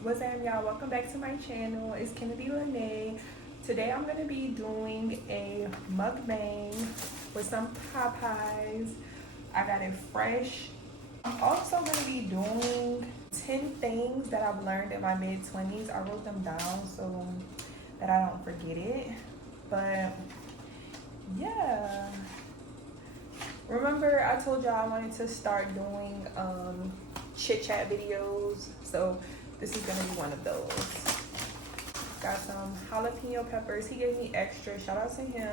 What's up, y'all? Welcome back to my channel. It's Kennedy Lene. Today I'm gonna be doing a mukbang with some Popeyes. I got it fresh. I'm also gonna be doing 10 things that I've learned in my mid-20s. I wrote them down so that I don't forget it. But yeah. Remember I told y'all I wanted to start doing chit chat videos. So this is gonna be one of those. Got some jalapeno peppers. He gave me extra. Shout out to him.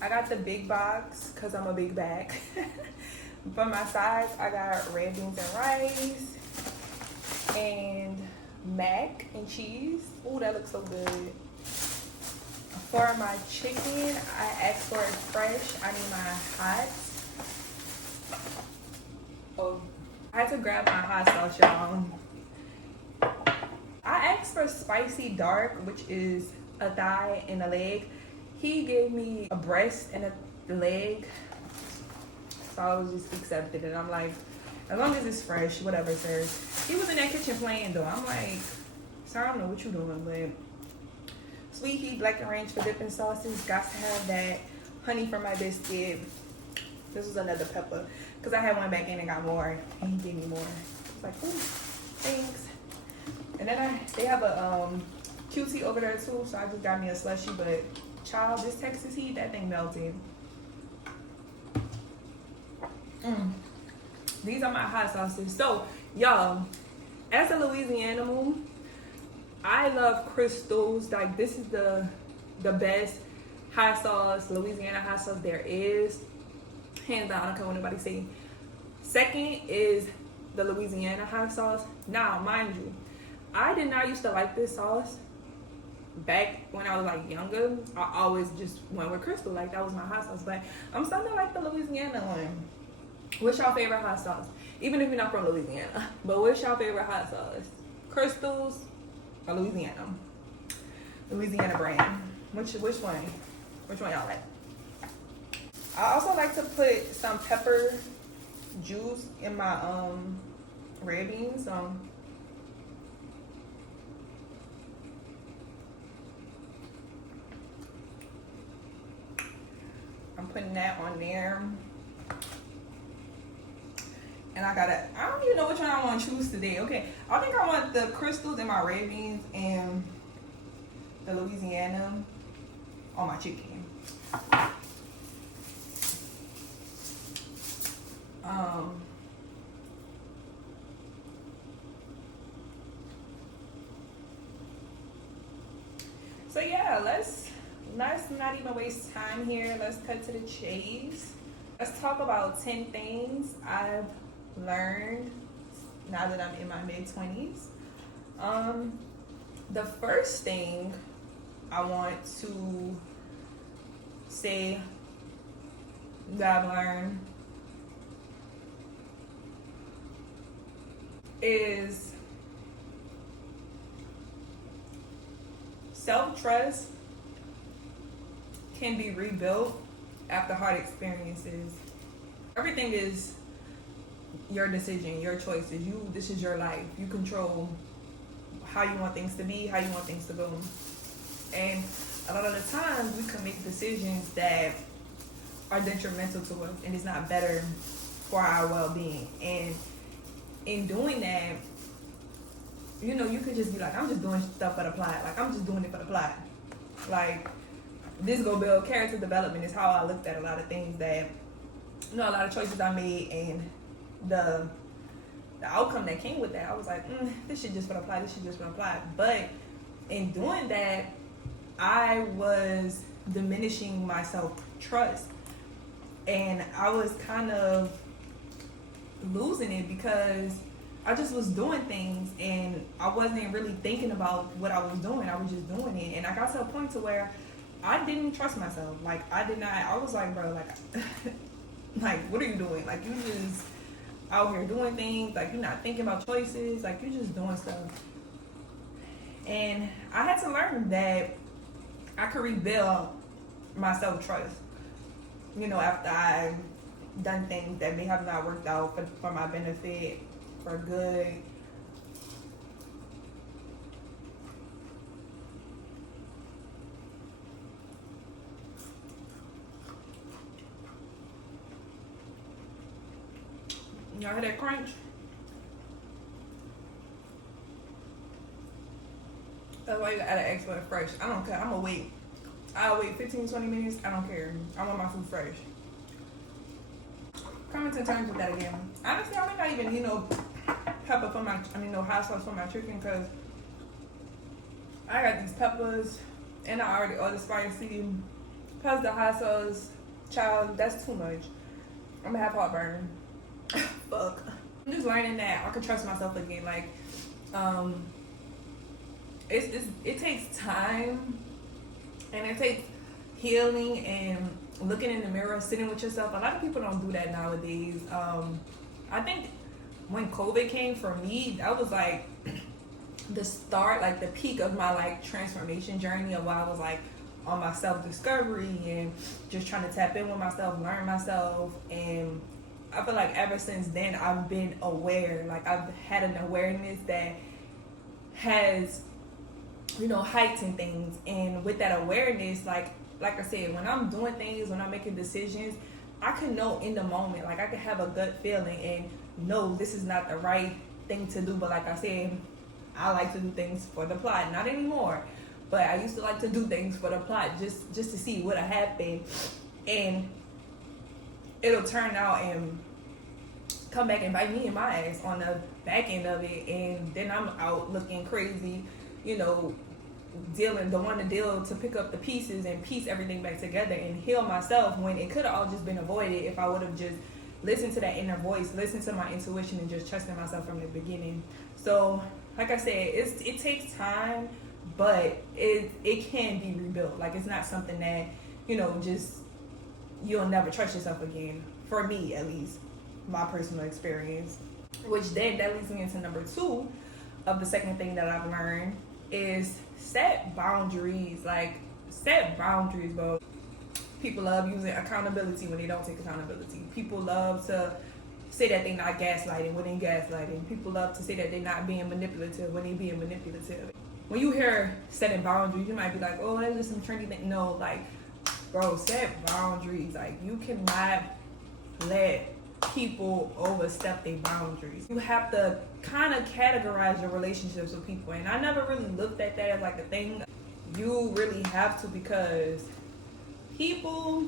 I got the big box because I'm a big bag. For my sides, I got red beans and rice and mac and cheese. Ooh, that looks so good. For my chicken, I asked for it fresh. I need my hot. Oh, I had to grab my hot sauce, y'all. I asked for spicy dark, which is a thigh and a leg. He gave me a breast and a leg, so I was just accepted it. I'm like, as long as it's fresh, whatever, sir. He was in that kitchen playing though. I'm like, sir, I don't know what you doing, but sweet heat, black and range for dipping sauces. Got to have that. Honey for my biscuit. This was another pepper because I had one back in and got more, and he gave me more. I was like, ooh, thanks. And then they have a QT over there too, so I just got me a slushie. But child, this Texas heat, that thing melted. These are my hot sauces. So y'all, as a Louisiana, I love Crystals. Like, this is the best hot sauce, Louisiana hot sauce there is. Hands down, I don't care what anybody say. Second is the Louisiana hot sauce. Now, mind you, I did not used to like this sauce. Back when I was like younger, I always just went with Crystal. Like, that was my hot sauce. But I'm starting to like the Louisiana one. What's your favorite hot sauce? Even if you're not from Louisiana. But what's your favorite hot sauce? Crystals or Louisiana? Louisiana brand. Which one? Which one y'all like? I also like to put some pepper juice in my red beans. I'm putting that on there. And I don't even know which one I want to choose today. Okay, I think I want the Crystals in my red beans and the Louisiana on my chicken. So yeah, let's not even waste time here. Let's cut to the chase. Let's talk about 10 things I've learned now that I'm in my mid-20s. The first thing I want to say that I've learned is self-trust can be rebuilt after hard experiences. Everything is your decision, your choices. This is your life. You control how you want things to be, how you want things to go. And a lot of the times we can make decisions that are detrimental to us and it's not better for our well-being. And in doing that, you know, you could just be like, I'm just doing stuff for the plot. Like, I'm just doing it for the plot. Like, this go build character development is how I looked at a lot of things that, you know, a lot of choices I made, and the outcome that came with that, I was like, this shit just for the plot, this shit just for the plot. But in doing that, I was diminishing my self-trust. And I was kind of losing it because I just was doing things and I wasn't really thinking about what I was doing. I was just doing it. And I got to a point to where I didn't trust myself. Like, I was like, bro, like, like, what are you doing? Like, you just out here doing things. Like, you're not thinking about choices. Like, you're just doing stuff. And I had to learn that I could rebuild my self-trust, you know, after I done things that may have not worked out for my benefit, for good. Y'all hear that crunch? That's why you gotta ask for it fresh. I don't care. I'm gonna wait. I'll wait 15, 20 minutes. I don't care. I want my food fresh. Coming to terms with that again. Honestly, I may not even need no pepper for my, no hot sauce for my chicken, because I got these peppers and I already ordered spicy. Plus the hot sauce, child, that's too much. I'm gonna have heartburn. Fuck. I'm just learning that I can trust myself again. Like, it takes time, and it takes healing and looking in the mirror, sitting with yourself. A lot of people don't do that nowadays. I think when COVID came for me, that was like the start, like the peak of my like transformation journey of while I was like on my self-discovery and just trying to tap in with myself, learn myself. And I feel like ever since then I've been aware. Like I've had an awareness that has, heightened things. And with that awareness, like I said, when I'm doing things, when I'm making decisions, I can know in the moment. Like I can have a gut feeling and know this is not the right thing to do. But like I said, I like to do things for the plot. Not anymore, but I used to like to do things for the plot just to see what'll happen, and it'll turn out and come back and bite me in my ass on the back end of it. And then I'm out looking crazy, deal to pick up the pieces and piece everything back together and heal myself, when it could have all just been avoided if I would have just listened to that inner voice, listened to my intuition, and just trusted myself from the beginning. So like I said, it takes time, but it can be rebuilt. Like it's not something that just you'll never trust yourself again, for me at least, my personal experience. Which then that leads me into number 2 of the second thing that I've learned is set boundaries. Like set boundaries, bro. People love using accountability when they don't take accountability. People love to say that they're not gaslighting when they're gaslighting. People love to say that they're not being manipulative when they're being manipulative. When you hear setting boundaries, you might be like, oh, that's just some trendy thing. No, like, bro, set boundaries. Like, you cannot let people overstep their boundaries. You have to kind of categorize your relationships with people. And I never really looked at that as like a thing. You really have to, because people,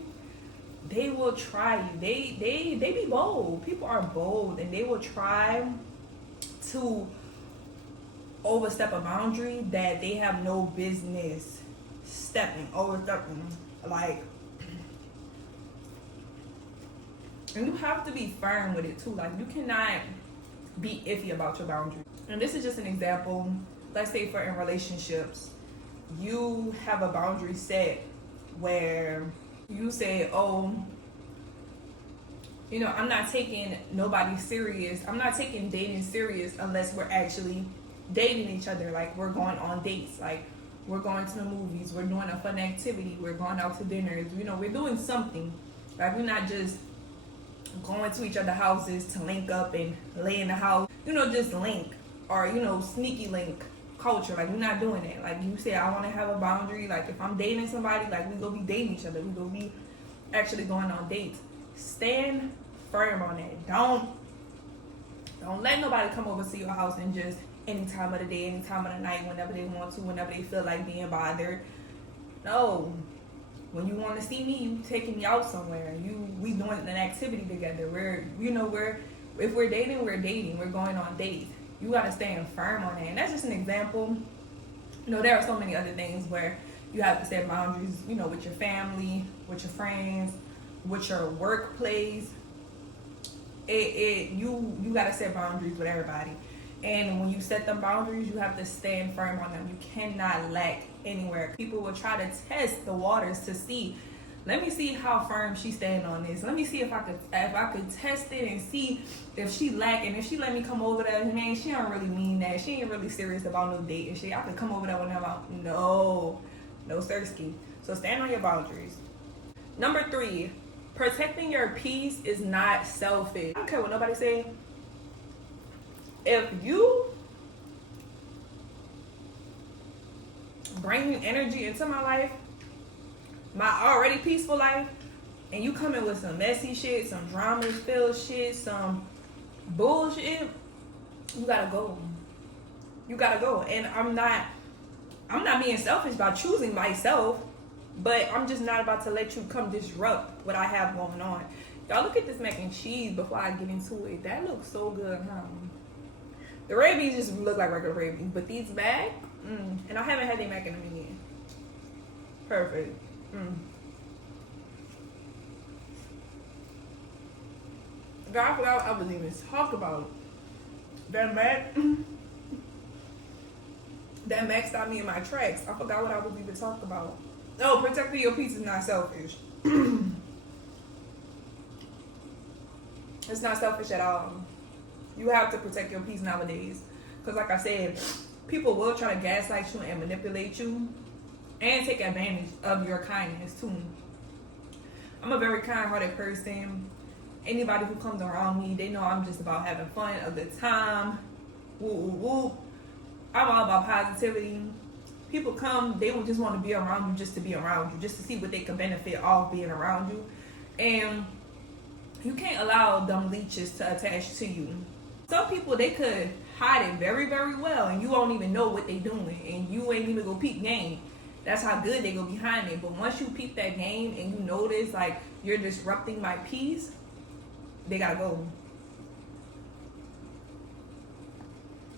they will try you. They be bold. People are bold, and they will try to overstep a boundary that they have no business overstepping. Like, and you have to be firm with it too. Like, you cannot be iffy about your boundaries. And this is just an example. Let's say for in relationships, you have a boundary set where you say, oh, I'm not taking nobody serious. I'm not taking dating serious unless we're actually dating each other. Like, we're going on dates. Like, we're going to the movies. We're doing a fun activity. We're going out to dinners. We're doing something. Like, we're not just going to each other's houses to link up and lay in the house. Just link, or, sneaky link culture. Like, we're not doing that. Like, you say, I want to have a boundary. Like, if I'm dating somebody, like, we gonna be dating each other. We gonna be actually going on dates. Stand firm on that. Don't let nobody come over to your house and just any time of the day, any time of the night, whenever they want to, whenever they feel like being bothered. No. When you want to see me, you taking me out somewhere. We doing an activity together. If we're dating, we're dating. We're going on dates. You gotta stand firm on that. And that's just an example. There are so many other things where you have to set boundaries, with your family, with your friends, with your workplace. You gotta set boundaries with everybody. And when you set them boundaries, you have to stand firm on them. You cannot lack anywhere. People will try to test the waters to see, let me see how firm she's standing on this. Let me see if I could test it and see if she lacking. If she let me come over there, man, she don't really mean that. She ain't really serious about no date and shit. I could come over there whenever no sirski. So stand on your boundaries. Number 3, Protecting your peace is not selfish. I don't care what nobody say. If you bring energy into my life, my already peaceful life, and you come in with some messy shit, some drama-filled shit, some bullshit, you gotta go. You gotta go. And I'm not being selfish by choosing myself, but I'm just not about to let you come disrupt what I have going on. Y'all look at this mac and cheese before I get into it. That looks so good, huh? The red beans just look like regular red beans, but these mac, and I haven't had the mac in a minute. Perfect. God, I forgot I was even talk about that mac. That mac stopped me in my tracks. I forgot what I was even talking about. Oh, protecting your peace is not selfish. It's not selfish at all. You have to protect your peace nowadays. Because like I said, people will try to gaslight you and manipulate you and take advantage of your kindness too. I'm a very kind-hearted person. Anybody who comes around me, they know I'm just about having fun, a good time. Woo, woo, woo. I'm all about positivity. People come, they will just want to be around you just to be around you, just to see what they can benefit off being around you. And you can't allow them leeches to attach to you. Some people, they could hide it very, very well, and you won't even know what they doing, and you ain't even go peep game. That's how good they go behind it. But once you peep that game and you notice like you're disrupting my peace, they gotta go.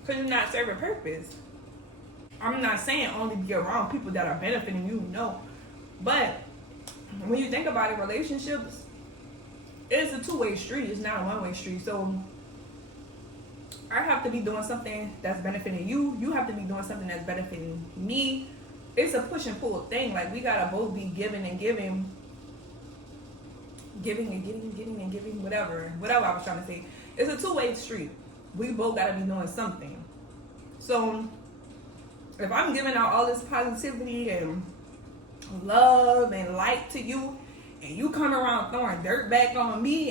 Because you're not serving purpose. I'm not saying only be around people that are benefiting you, no. But when you think about it, relationships, it's a two-way street. It's not a one-way street. So I have to be doing something that's benefiting you. You have to be doing something that's benefiting me. It's a push and pull thing. Like, we gotta both be giving and giving. Giving and giving, whatever I was trying to say. It's a two-way street. We both gotta be doing something. So if I'm giving out all this positivity and love and light to you, and you come around throwing dirt back on me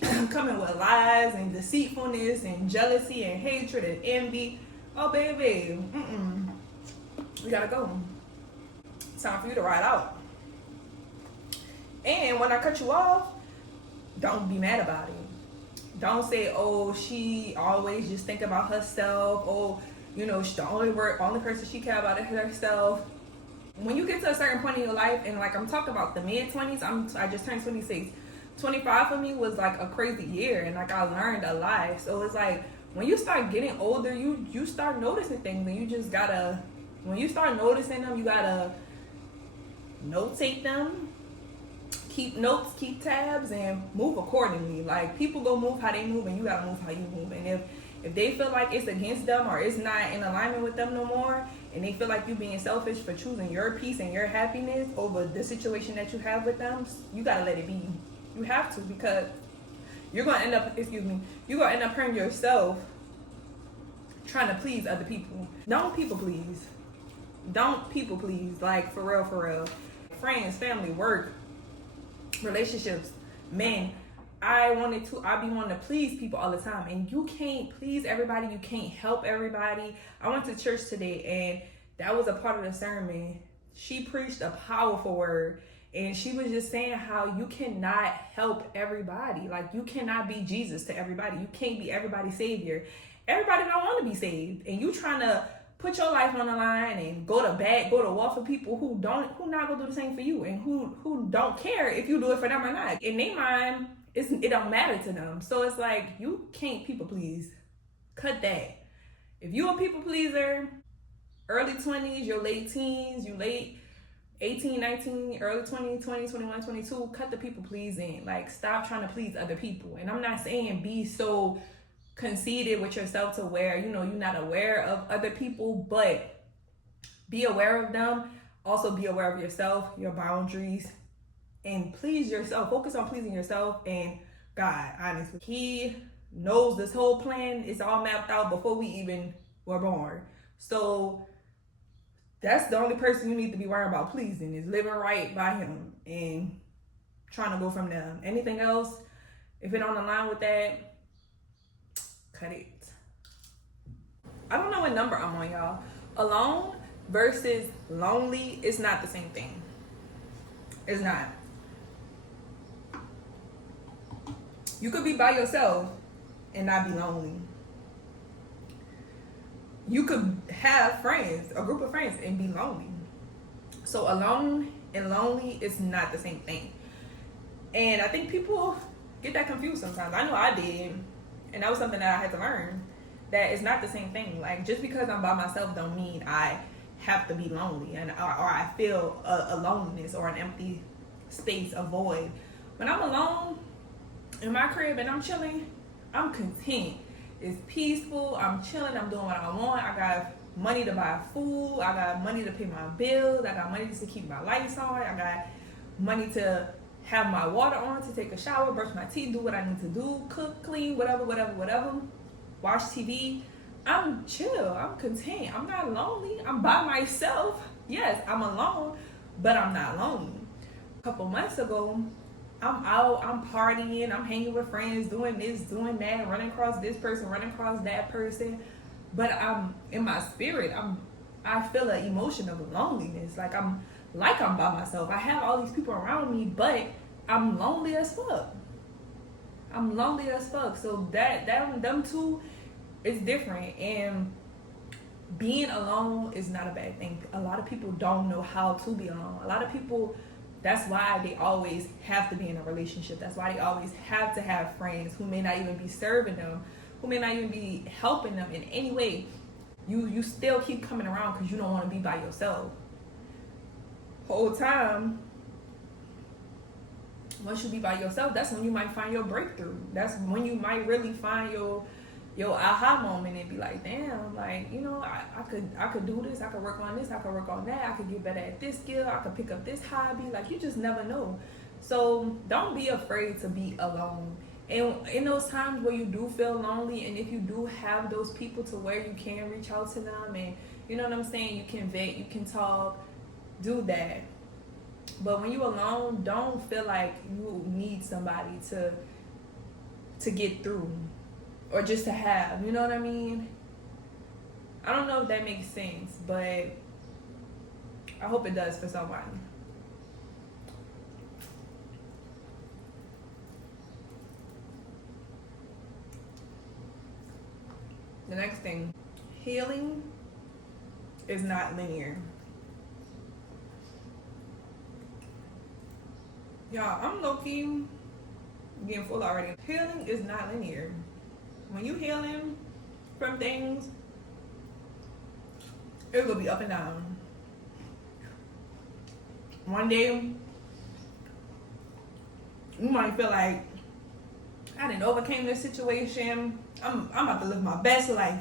and coming with lies and deceitfulness and jealousy and hatred and envy, oh baby, we gotta go. It's time for you to ride out. And when I cut you off, don't be mad about it. Don't say, oh, she always just think about herself. Oh, you know, she's the only person she care about is herself. When you get to a certain point in your life, and like I'm talking about the mid-20s, I just turned 26. 25 for me was like a crazy year, and like I learned a lot. So it's like when you start getting older, you start noticing things, and you just gotta, when you start noticing them, you gotta notate them. Keep notes, keep tabs, and move accordingly. Like, people go move how they move, and you gotta move how you move. And if they feel like it's against them or it's not in alignment with them no more, and they feel like you being selfish for choosing your peace and your happiness over the situation that you have with them, you gotta let it be. You have to, because you're gonna end up, you're gonna end up hurting yourself trying to please other people. Don't people please. Don't people please. Like, for real, for real. Friends, family, work, relationships, men, I be wanting to please people all the time, and you can't please everybody. You can't help everybody. I went to church today, and that was a part of the sermon. She preached a powerful word, and she was just saying how you cannot help everybody. Like, you cannot be Jesus to everybody. You can't be everybody's savior. Everybody don't want to be saved, and you trying to put your life on the line and go to war for people who not gonna do the same for you, and who don't care if you do it for them or not. In their mind, it don't matter to them. So it's like, you can't people please. Cut that. If you a people pleaser, early 20s, your late teens, you late 18, 19, early 20, 21, 22, cut the people pleasing. Like, stop trying to please other people. And I'm not saying be so conceited with yourself to where, you're not aware of other people, but be aware of them. Also be aware of yourself, your boundaries, and please yourself. Focus on pleasing yourself and God, honestly. He knows this whole plan is all mapped out before we even were born. So that's the only person you need to be worrying about pleasing, is living right by him and trying to go from them. Anything else, if it don't align with that, cut it. I don't know what number I'm on, y'all. Alone versus lonely is not the same thing. It's not. You could be by yourself and not be lonely. You could have friends, a group of friends, and be lonely. So alone and lonely is not the same thing. And I think people get that confused sometimes. I know I did. And that was something that I had to learn. That it's not the same thing. Like, just because I'm by myself don't mean I have to be lonely, or I feel a loneliness or an empty space, a void. When I'm alone in my crib and I'm chilling, I'm content. It's peaceful. I'm chilling. I'm doing what I want. I got money to buy food. I got money to pay my bills. I got money to keep my lights on. I got money to have my water on, to take a shower, brush my teeth, do what I need to do, cook, clean, whatever. Watch TV. I'm chill. I'm content. I'm not lonely. I'm by myself. Yes, I'm alone, but I'm not lonely. A couple months ago, I'm out, I'm partying, I'm hanging with friends, doing this, doing that, running across this person, running across that person. But I'm in my spirit, I feel an emotion of loneliness. I'm by myself. I have all these people around me, but I'm lonely as fuck. So them two is different. And being alone is not a bad thing. A lot of people don't know how to be alone. A lot of people, that's why they always have to be in a relationship. That's why they always have to have friends who may not even be serving them, who may not even be helping them in any way. You still keep coming around because you don't want to be by yourself. Whole time, once you be by yourself, that's when you might find your breakthrough. That's when you might really find your aha moment and be like, damn, like, you know, I could do this, I could work on this, I could work on that, I could get better at this skill, I could pick up this hobby. Like, you just never know. So don't be afraid to be alone. And in those times where you do feel lonely, and if you do have those people to where you can reach out to them, and you know what I'm saying, you can vent, you can talk, do that. But when you're alone, don't feel like you need somebody to get through, or just to have, you know what I mean? I don't know if that makes sense, but I hope it does for somebody. The next thing, healing is not linear. Y'all, I'm low-key getting full already. Healing is not linear. When you healing from things, it will be up and down. One day, you might feel like, I didn't overcame this situation. I'm about to live my best life.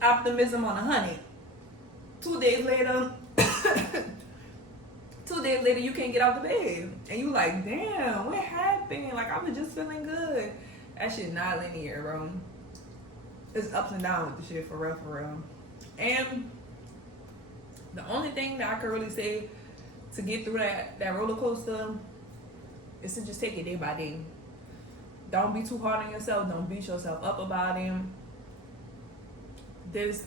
Optimism on 100. 2 days later, 2 days later, you can't get out the bed. And you like, damn, what happened? Like, I was just feeling good. That shit not linear, bro. It's ups and downs with the shit, for real. And the only thing that I can really say to get through that roller coaster is to just take it day by day. Don't be too hard on yourself. Don't beat yourself up about it. This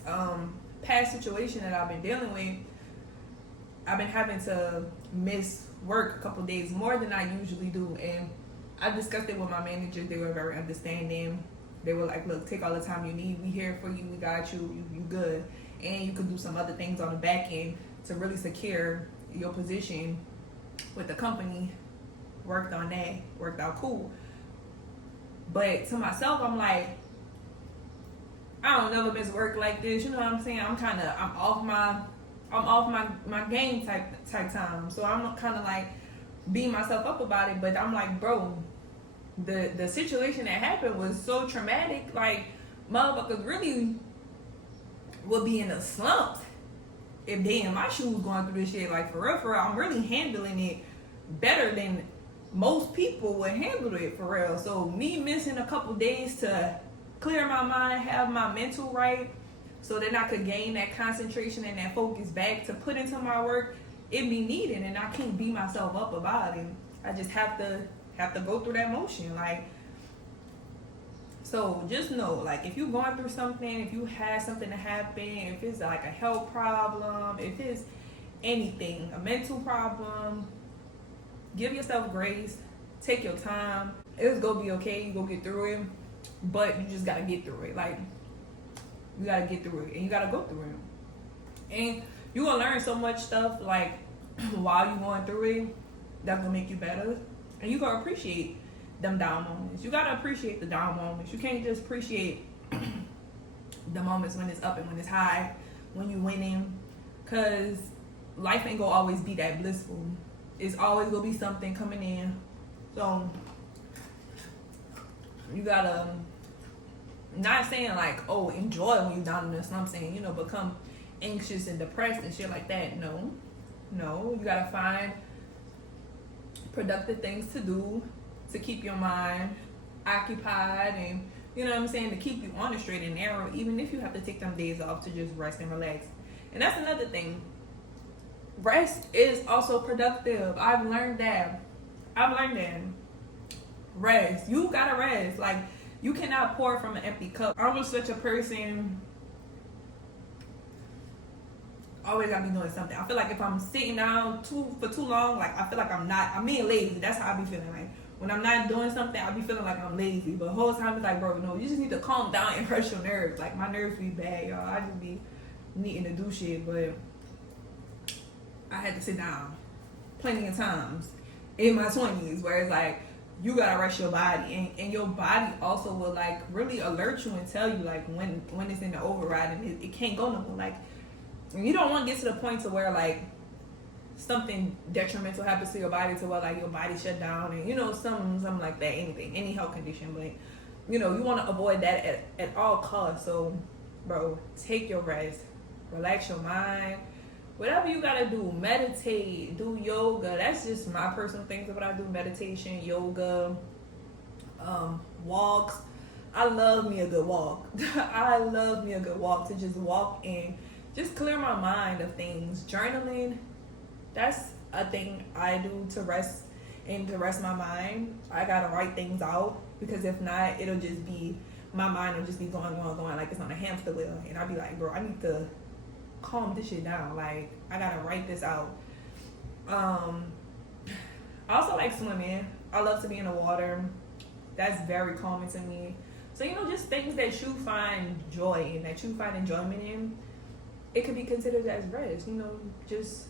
past situation that I've been dealing with, I've been having to miss work a couple days more than I usually do. And I discussed it with my manager. They were very understanding. They were like, look, take all the time you need. We here for you. We got you. You good. And you could do some other things on the back end to really secure your position with the company. Worked on that. Worked out cool. But to myself, I'm like, I don't never miss work like this. You know what I'm saying? I'm off my game type time. So I'm kind of like beating myself up about it. But I'm like, bro, the situation that happened was so traumatic. Like, motherfuckers really would be in a slump if they in my shoes going through this shit. Like, for real, I'm really handling it better than most people would handle it, for real. So me missing a couple days to clear my mind, have my mental right, so then I could gain that concentration and that focus back to put into my work, it be needed. And I can't beat myself up about it. I just have to have to go through that motion. Like, so just know, like, if you're going through something, if you had something to happen, if it's like a health problem, if it's anything, a mental problem, give yourself grace, take your time. It's gonna be okay, you gonna get through it, but you just gotta get through it. Like, you gotta get through it, and you gotta go through it. And you're gonna learn so much stuff, like, while you're going through it, that's gonna make you better. And you're gonna appreciate them down moments. You gotta appreciate the down moments. You can't just appreciate the moments when it's up and when it's high, when you winning, because life ain't gonna always be that blissful. It's always gonna be something coming in. So you gotta, not saying like, oh, enjoy when you're down in this, I'm saying, you know, become anxious and depressed and shit like that. No, you gotta find productive things to do to keep your mind occupied, and you know what I'm saying, to keep you on the straight and narrow, even if you have to take them days off to just rest and relax. And that's another thing. Rest is also productive. I've learned that. Rest. You gotta rest. Like, you cannot pour from an empty cup. I'm just such a person, always gotta be doing something. I feel like if I'm sitting down for too long, like, I feel like I'm being lazy. That's how I be feeling. Like, when I'm not doing something, I be feeling like I'm lazy. But the whole time it's like, bro, no, you just need to calm down and crush your nerves. Like, my nerves be bad, y'all. I just be needing to do shit, but I had to sit down plenty of times in my 20s where it's like, you gotta rest your body, and your body also will like really alert you and tell you like when it's in the override and it can't go no more. Like, you don't want to get to the point to where like something detrimental happens to your body to where like your body shut down, and you know, something like that, any health condition. But you know, you want to avoid that at all costs. So bro, take your rest, relax your mind, whatever you gotta do. Meditate, do yoga. That's just my personal things of what I do. Meditation, yoga, walks. I love me a good walk. I love me a good walk, to just walk and just clear my mind of things. Journaling, that's a thing I do to rest and to rest my mind. I gotta write things out, because if not, it'll just be, my mind will just be going like it's on a hamster wheel, and I'll be like, bro, I need to calm this shit down. Like, I gotta write this out. I also like swimming. I love to be in the water. That's very calming to me. So, you know, just things that you find joy in, that you find enjoyment in, it could be considered as rest. You know, just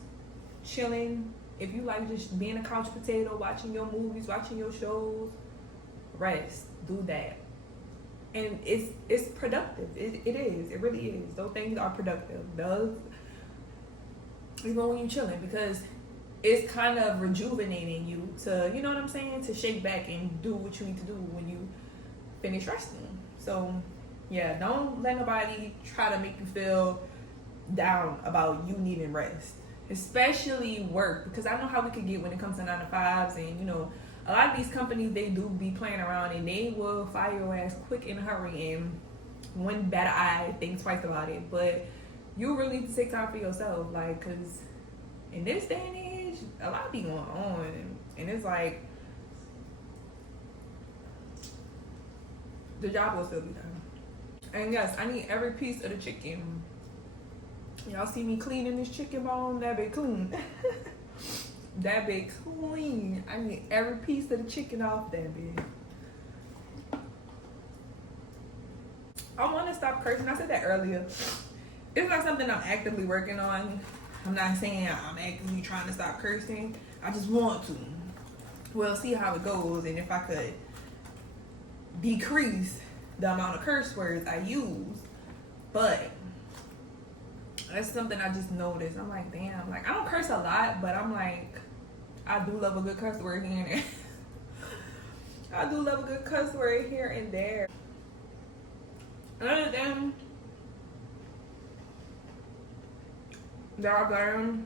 chilling. If you like just being a couch potato, watching your movies, watching your shows, rest. Do that. And it's productive. It is. It really is. Those things are productive. Those, even when you're chilling, because it's kind of rejuvenating you to, you know what I'm saying, to shake back and do what you need to do when you finish resting. So yeah, don't let nobody try to make you feel down about you needing rest, especially work, because I know how we could get when it comes to 9 to 5s, and you know, a lot of these companies, they do be playing around, and they will fire your ass quick in a hurry, and one bad eye, think twice about it. But you really need to take time for yourself, like, because in this day and age, a lot be going on, and it's like, the job will still be done. And yes, I need every piece of the chicken. Y'all see me cleaning this chicken bone? That be clean. That be clean. I need every piece of the chicken off that bit. I want to stop cursing. I said that earlier. It's not something I'm actively working on. I'm not saying I'm actively trying to stop cursing. I just want to. We'll see how it goes, and if I could decrease the amount of curse words I use. But that's something I just noticed. I'm like, damn, like, I don't curse a lot, but I'm like, I do love a good cuss word here and there. I do love a good cuss word here and there. Another thing that I've learned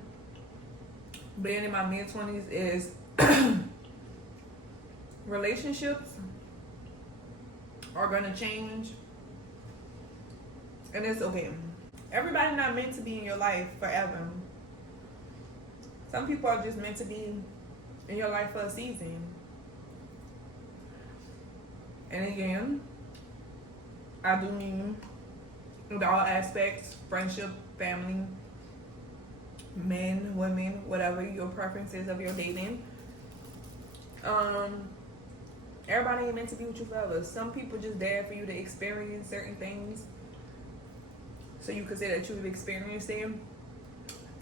being in my mid-20s is relationships are gonna change, and it's okay. Everybody not meant to be in your life forever. Some people are just meant to be in your life for a season. And again, I do mean in all aspects, friendship, family, men, women, whatever your preferences of your dating. Everybody ain't meant to be with you forever. Some people just there for you to experience certain things, so you can say that you've experienced them.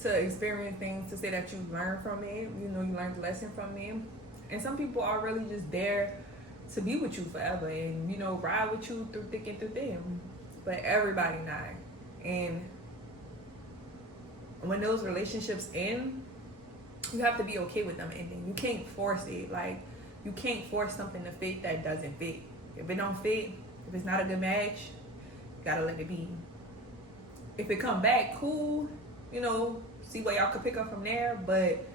To experience things, to say that you learned from it. You know, you learned a lesson from them. And some people are really just there to be with you forever and, you know, ride with you through thick and through thin. But everybody not. And when those relationships end, you have to be okay with them ending. You can't force it. Like, you can't force something to fit that doesn't fit. If it don't fit, if it's not a good match, you gotta let it be. If it come back, cool, you know, see what y'all could pick up from there, but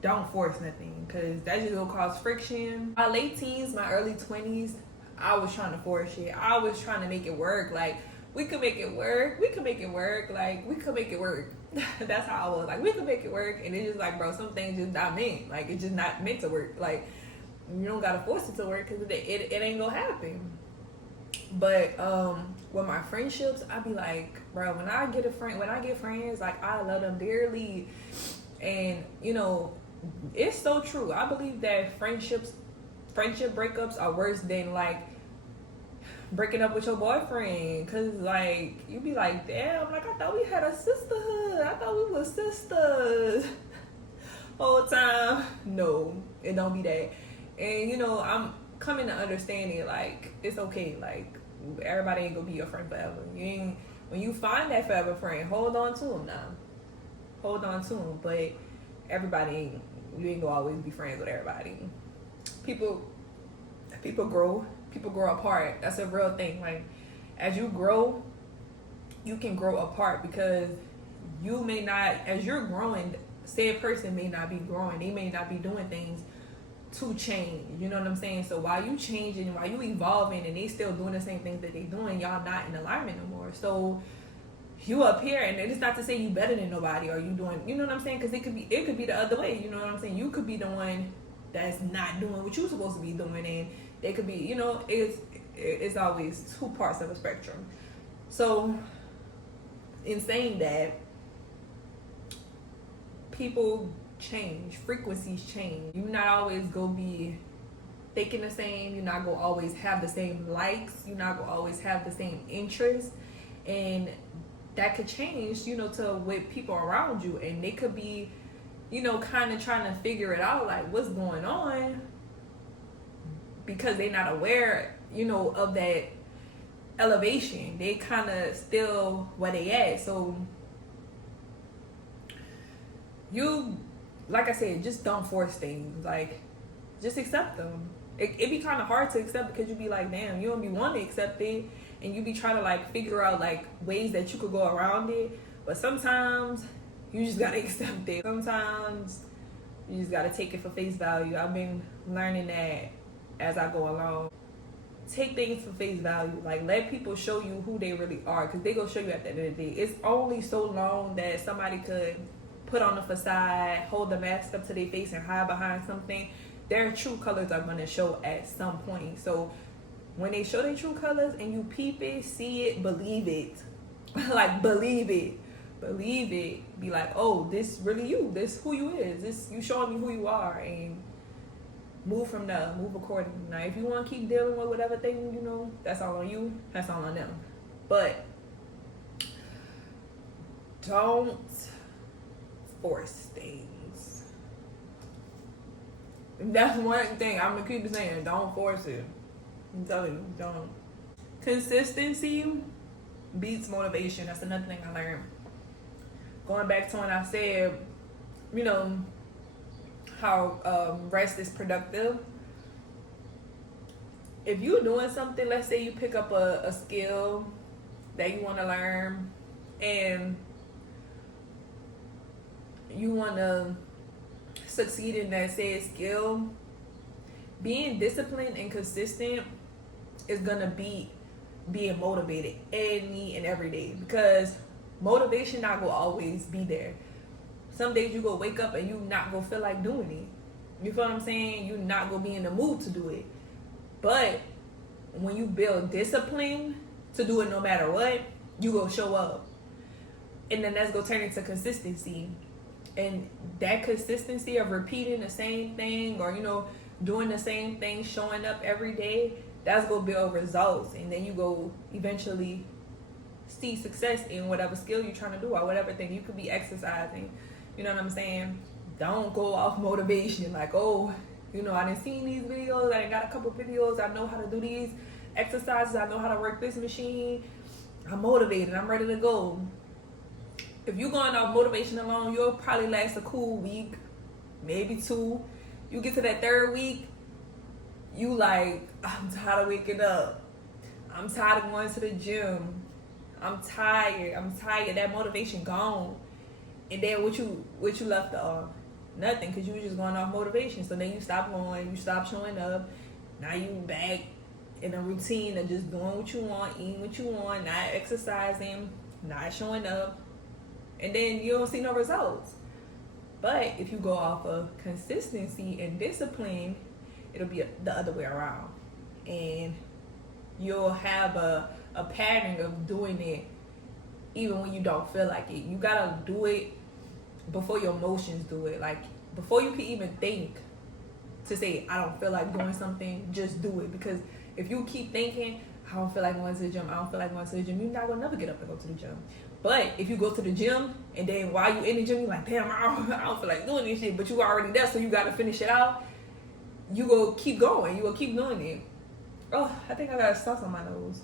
don't force nothing, because that just will cause friction. My late teens, my early 20s, I was trying to force shit. I was trying to make it work. Like, we could make it work. We could make it work. Like, we could make it work. That's how I was. Like, we could make it work. And it's just like, bro, some things just not meant. Like, it's just not meant to work. Like, you don't gotta force it to work, because it ain't gonna happen. But with my friendships, I be like, bro, when I get friends, like, I love them dearly. And, you know, it's so true. I believe that friendship breakups are worse than, like, breaking up with your boyfriend. Because, like, you be like, damn, like, I thought we had a sisterhood. I thought we were sisters whole time. No, it don't be that. And, you know, I'm coming to understand it. Like, it's okay. Like, everybody ain't gonna be your friend forever. When you find that forever friend, hold on to them now. Hold on to them. But you ain't gonna always be friends with everybody. People grow. People grow apart. That's a real thing. Like, as you grow, you can grow apart, because you may not, as you're growing, said person may not be growing. They may not be doing things to change. You know what I'm saying? So while you changing, while you evolving, and they still doing the same things that they doing, y'all not in alignment no more. So you up here, and it's not to say you better than nobody, or you doing, you know what I'm saying? Because it could be the other way. You know what I'm saying? You could be the one that's not doing what you're supposed to be doing, and they could be, you know, it's always two parts of a spectrum. So in saying that, people change, frequencies change. You're not always gonna be thinking the same. You're not gonna always have the same likes. You're not gonna always have the same interests, and that could change, you know, to with people around you, and they could be, you know, kind of trying to figure it out, like, what's going on, because they're not aware, you know, of that elevation. They kind of still where they at. So you, like I said, just don't force things. Like, just accept them. It be kind of hard to accept, because you be like, damn, you don't be wanting to accept it, and you be trying to, like, figure out, like, ways that you could go around it. But sometimes you just gotta accept it. Sometimes you just gotta take it for face value. I've been learning that as I go along. Take things for face value. Like, let people show you who they really are, because they gonna show you at the end of the day. It's only so long that somebody could put on a facade, hold the mask up to their face, and hide behind something. Their true colors are going to show at some point. So when they show their true colors and you peep it, see it, believe it. Like, believe it. Believe it. Be like, oh, this really you. This who you is. This you showing me who you are. And move from there. Move accordingly. Now, if you want to keep dealing with whatever thing, you know, that's all on you. That's all on them. But don't force things. That's one thing I'm gonna keep saying. Don't force it. I'm telling you, don't. Consistency beats motivation. That's another thing I learned. Going back to when I said, you know, how rest is productive. If you're doing something, let's say you pick up a skill that you want to learn, and you want to succeed in that said skill, being disciplined and consistent is gonna beat being motivated any and every day, because motivation not gonna always be there. Some days you go wake up and you not gonna feel like doing it. You feel what I'm saying? You not gonna be in the mood to do it. But when you build discipline to do it no matter what, you go show up. And then that's gonna turn into consistency. And that consistency of repeating the same thing, or, you know, doing the same thing, showing up every day, that's gonna build results. And then you go eventually see success in whatever skill you're trying to do, or whatever thing. You could be exercising, you know what I'm saying? Don't go off motivation like, oh, you know, I done seen these videos, I done got a couple videos, I know how to do these exercises, I know how to work this machine, I'm motivated, I'm ready to go. If you're going off motivation alone, you'll probably last a cool week, maybe 2. You get to that 3rd week, you like, I'm tired of waking up. I'm tired of going to the gym. I'm tired. That motivation gone. And then what you left off? Nothing, because you were just going off motivation. So then you stop going, you stop showing up. Now you back in a routine of just doing what you want, eating what you want, not exercising, not showing up. And then you don't see no results. But if you go off of consistency and discipline, it'll be the other way around. And you'll have a pattern of doing it even when you don't feel like it. You gotta do it before your emotions do it. Like, before you can even think to say, I don't feel like doing something, just do it. Because if you keep thinking, I don't feel like going to the gym, you're not gonna never get up and go to the gym. But if you go to the gym, and then while you in the gym, you're like, damn, I don't feel like doing this shit, but you already there, so you gotta finish it out, you go keep going, you go keep doing it. Oh, I think I got sauce on my nose.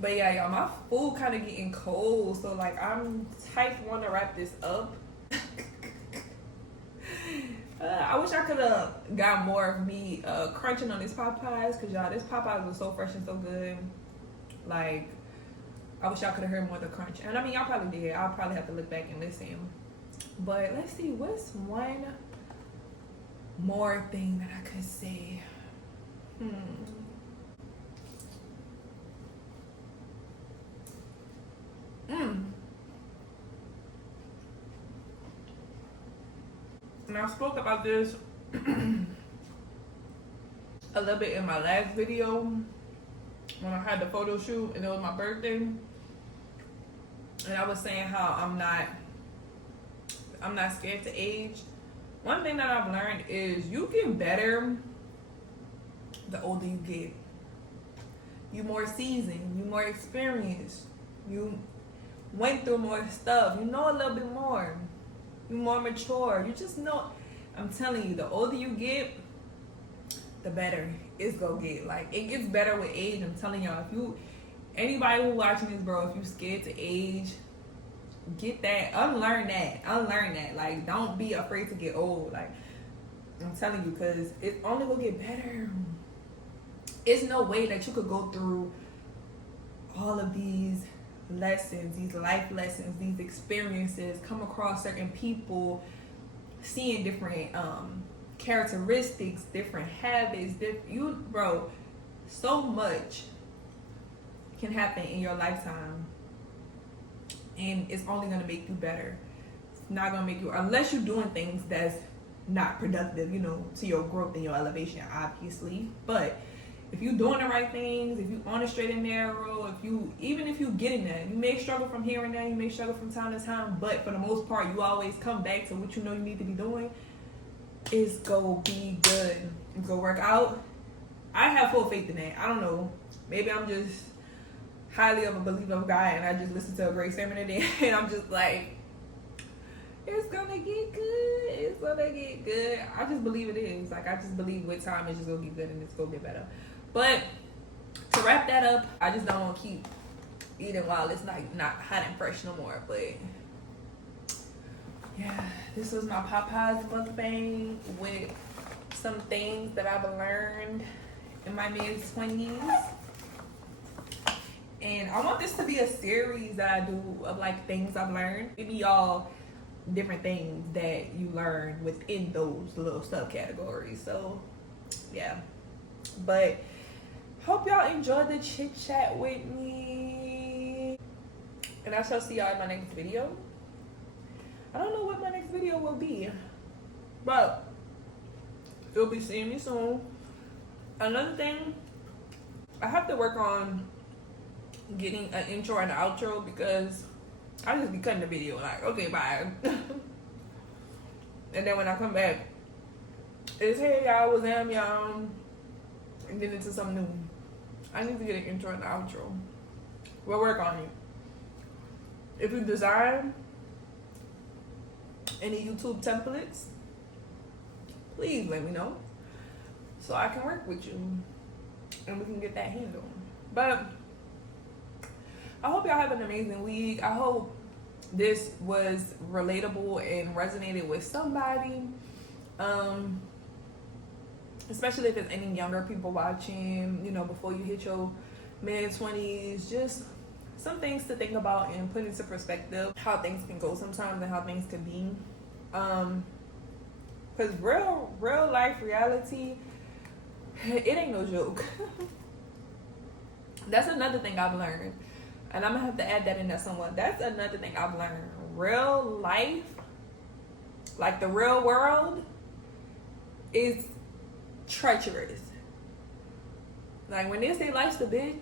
But yeah, y'all, my food kind of getting cold, so like I'm type want to wrap this up. I wish I could have got more of me crunching on this Popeyes, because y'all, this Popeyes was so fresh and so good. Like, I wish y'all could have heard more of the crunch. And I mean, y'all probably did. I'll probably have to look back and listen. But let's see, what's one more thing that I could say? And I spoke about this a little bit in my last video when I had the photo shoot and it was my birthday. And I was saying how I'm not scared to age. One thing that I've learned is you get better the older you get. You more seasoned, you more experienced, you went through more stuff, you know a little bit more, you more mature, you just know. I'm telling you, the older you get, the better it's gonna get. Like, it gets better with age. I'm telling y'all, anybody who watching this, bro, if you scared to age, get that, unlearn that. Like, don't be afraid to get old. Like, I'm telling you, because it's only gonna get better. It's no way that you could go through all of these lessons, these life lessons, these experiences, come across certain people, seeing different characteristics, different habits, bro, so much can happen in your lifetime, and it's only gonna make you better. It's not gonna make you, unless you're doing things that's not productive, you know, to your growth and your elevation, obviously. But if you're doing the right things, if you on a straight and narrow, even if you getting there, you may struggle from here and there, you may struggle from time to time, but for the most part, you always come back to what you know you need to be doing. It's gonna be good. It's gonna work out. I have full faith in that. I don't know. Maybe I'm just highly of a believer of God, and I just listened to a great sermon today, and I'm just like, it's gonna get good. It's gonna get good. I just believe it is. Like, I just believe with time it's just gonna get good and it's gonna get better. But to wrap that up, I just don't want to keep eating while it's not hot and fresh no more. But yeah, this was my Popeyes mukbang with some things that I've learned in my mid-20s. And I want this to be a series that I do of like things I've learned. Maybe all different things that you learn within those little subcategories. So yeah, but hope y'all enjoyed the chit chat with me, and I shall see y'all in my next video. I don't know what my next video will be, but you'll be seeing me soon. Another thing, I have to work on getting an intro and outro because I just be cutting the video like, okay, bye. And then when I come back, it's, hey y'all, what's up, y'all? And then into something new. I need to get an intro and outro. We'll work on it. If you design any YouTube templates, please let me know so I can work with you and we can get that handled. But I hope y'all have an amazing week. I hope this was relatable and resonated with somebody. Especially if there's any younger people watching, you know, before you hit your mid-20s, just some things to think about and put into perspective how things can go sometimes and how things can be. Because real life reality, it ain't no joke. That's another thing I've learned. And I'm going to have to add that in there somewhat. That's another thing I've learned. Real life, like the real world, is treacherous. Like when they say life's the bitch,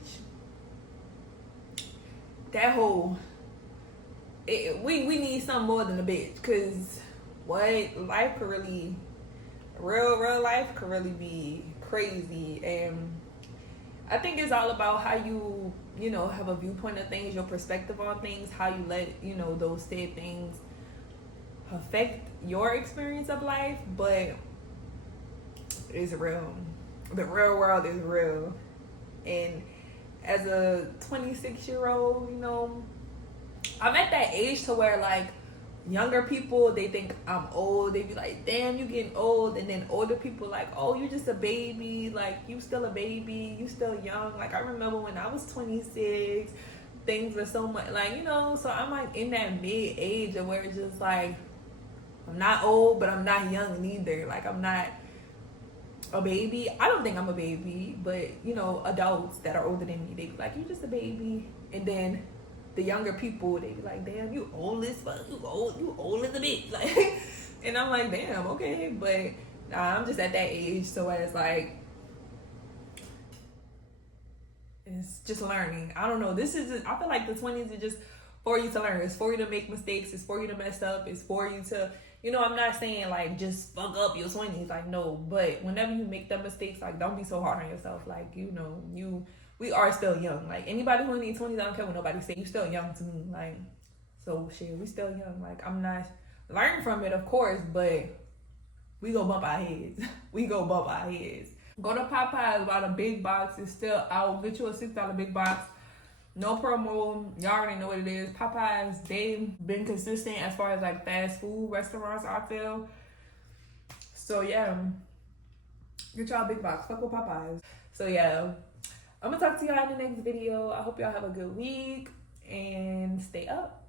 that whole we need something more than a bitch. Cause what life could really, real life could really be crazy. And I think it's all about how you know, have a viewpoint of things, your perspective on things, how you let, you know, those said things affect your experience of life. But it's real. The real world is real. And as a 26-year-old, you know, I'm at that age to where, like, younger people, they think I'm old. They be like, damn, you getting old. And then older people like, oh, you just a baby. Like, you still a baby. You still young. Like, I remember when I was 26, things were so much, like, you know, so I'm, like, in that mid-age of where it's just, like, I'm not old, but I'm not young neither. Like, I'm not a baby. I don't think I'm a baby, but, you know, adults that are older than me, they be like, you just a baby. And then the younger people, they be like, damn, you old as fuck, you old as a bitch. Like, and I'm like, damn, okay, but nah, I'm just at that age, so it's like, it's just learning. I don't know, I feel like the 20s is just for you to learn. It's for you to make mistakes, it's for you to mess up, it's for you to, you know, I'm not saying like just fuck up your 20s, like, no, but whenever you make the mistakes, like, don't be so hard on yourself. Like, you know, we are still young. Like, anybody who in their 20s, I don't care what nobody say, you still young to me. Like, so shit, we still young. Like, I'm not learning from it, of course, but we go bump our heads. We go bump our heads. Go to Popeyes while the big box is still out. Get you a $6 big box. No promo. Y'all already know what it is. Popeyes, they've been consistent as far as like fast food restaurants, I feel. So yeah, get y'all a big box. Fuck with Popeyes. So yeah, I'm gonna talk to y'all in the next video. I hope y'all have a good week and stay up.